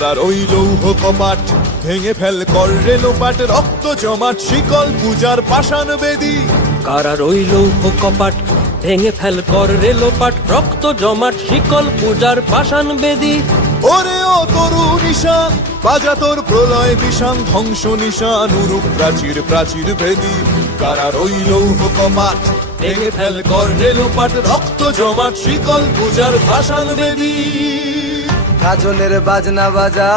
কারার ওই লৌহ কপাট ভেঙে ফেল কর রে লোপাট, রক্ত জমাট শিকল পূজার পাষাণ বেদী। কারার ওই লৌহ কপাট ভেঙে ফেল কর রে লোপাট, রক্ত জমাট শিকল পূজার পাষাণ বেদী। ওরে ও তরু নিশান বাজা তোর প্রলয় বিষান, ধ্বংস নিশান উরূপ প্রাচীর প্রাচীর ভেদী। কারার ওই লৌহ কপাট ভেঙে ফেল কর রে লোপাট, রক্ত জমাট শিকল পূজার পাষাণ বেদী। গাজনের বাজনা বাজা,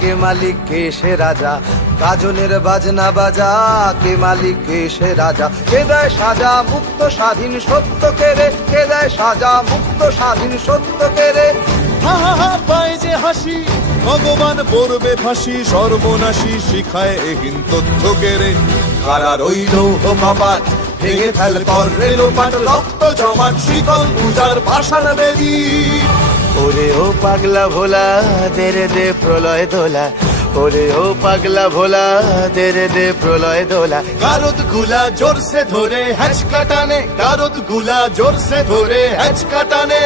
কে মালিক কে সে রাজা। গাজনের বাজনা বাজা, কে মালিক কে সে রাজা। কে দেয় সাজা মুক্ত স্বাধীন সত্য কেড়ে, কে দেয় সাজা মুক্ত স্বাধীন সত্য কেড়ে। হা হা হা পায় যে হাসি, ভগবান পড়বে ফাঁসি, সর্বনাশী শিখায় এহীন তথ্য কেড়ে। কারার ওই লৌহ কপাট ভেঙে ফেল কর রে লোপাট, রক্ত জমাট শিকল পূজার পাষাণ বেদী। ওরে ও পাগলা ভোলা দে রে দে প্রলয় দোলা, ওরে ও পাগলা ভোলা দে রে দে প্রলয় দোলা। গারদ গুলা জোর সে ধরে হ্যাচকা টানে, গারদ গুলা জোর সে ধরে হ্যাচকা টানে।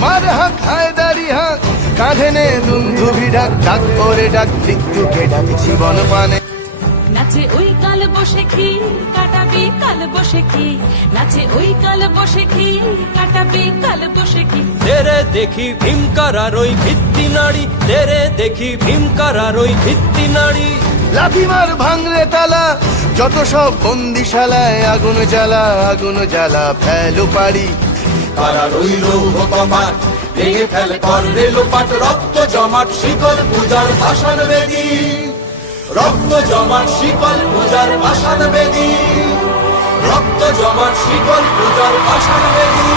মার হাক হায়দারি হাক কাঁধে নে দুন্ধুভি ডাক, ডাক করে ডাক মৃত্যুকে ডাক জীবন পানে। নাচে ওই কাল বসে কি কাটাবি কাল বসে কি, নাচে ওই কাল বসে কি কাটাবি কাল বসে কি। তেরে দেখি ভীমকারার ওই ভিত্তি নাড়ি, তেরে দেখি ভীমকারার ওই ভিত্তি নাড়ি। লাথি মার ভাঙরে তালা, যত সব বন্দিশালায় আগুন জ্বালা, আগুন জ্বালা ফেলো পারি। কারার ওই লৌহ কপাট ভেঙে ফেল কর রে লোপাট, রক্ত জমাট শিকল পূজার পাষাণ বেদী। রক্ত জমাট শিকল পূজার পাষাণ বেদী, রক্ত জমাট শিকল পূজার পাষাণ বেদী।